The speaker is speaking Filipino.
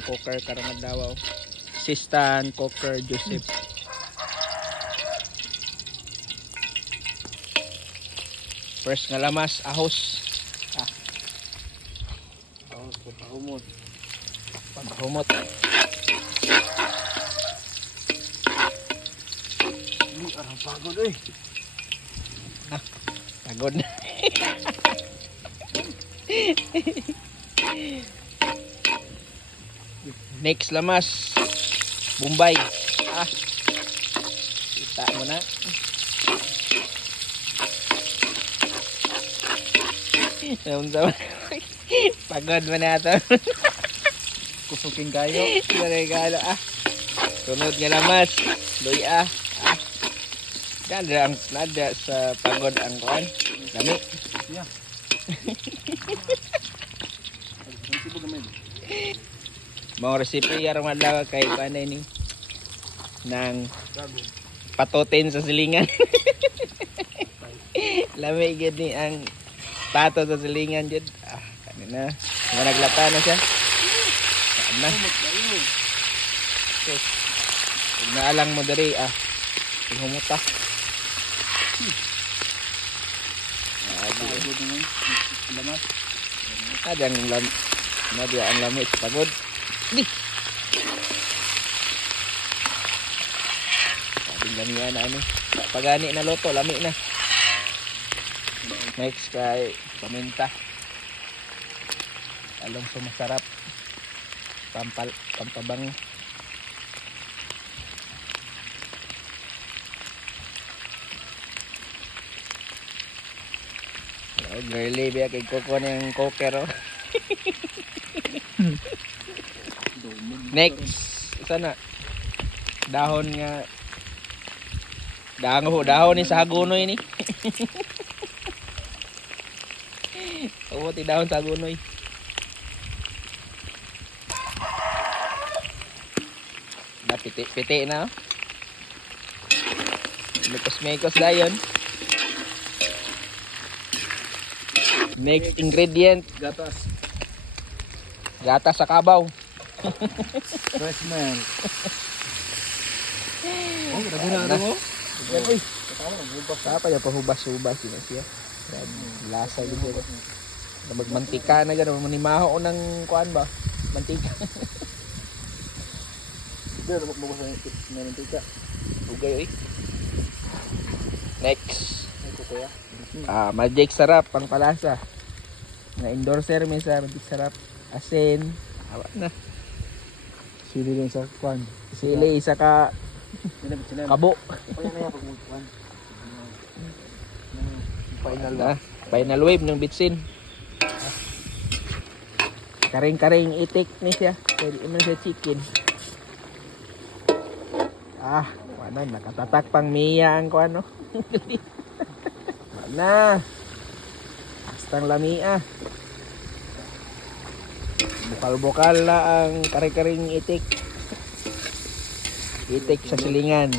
ang cooker karong adlaw. Assistant cooker Joseph. First nga lamas ahos. Ahos pagkahumot. Pagahumot. Hindi arang pagod eh. Pagod na. Next lamas. Bombay. Kita mo na. Pagod mo na ito. Kusuking kayo. Regalo Sunod nga lamas. Doy Nada sa pagod ang kuan. Dami. Yeah. Mga recipe yarong adlaw kay kuan ni nang patotin sa silingan. Lami gid ni ang pato sa silingan jud. Kanina naglata na siya. Saan na? Kung naalang mo diri humuta. Ada ang lamig sa pagod. Di. Sabing lamihan na pagani na loto, lami na. Next kay paminta. Along sumasarap. Pampabango. Girly biya kay Coco ng cooker. Next, sana dahon nga dahon ni sa hagunoy ni. Ti dahon sa hagunoy. Piti na. Mekos dayon. Next ingredient, gatas sa kabaw. Fresh man. Oh, grabe na mo. Ay, pa ya pahubas-hubas siya. Lasa gitu. Magmantika na gano'n, manimaho ng kuan ba? Mantika. Pero magbukas na mantika. Ugay. Next. Magic sarap pang palasa. Na endorser may sa magic sarap. Asin. Awa na. Sili din sa kwan. Sili isa ka kabo. Final wave ng bitsin. Karing-karing itik ni siya. Pwede man siya chicken. Wala nakatatak pang miya ang kuan no. Na astang lamia bukal-bukal na ang kare-karing itik sa silingan.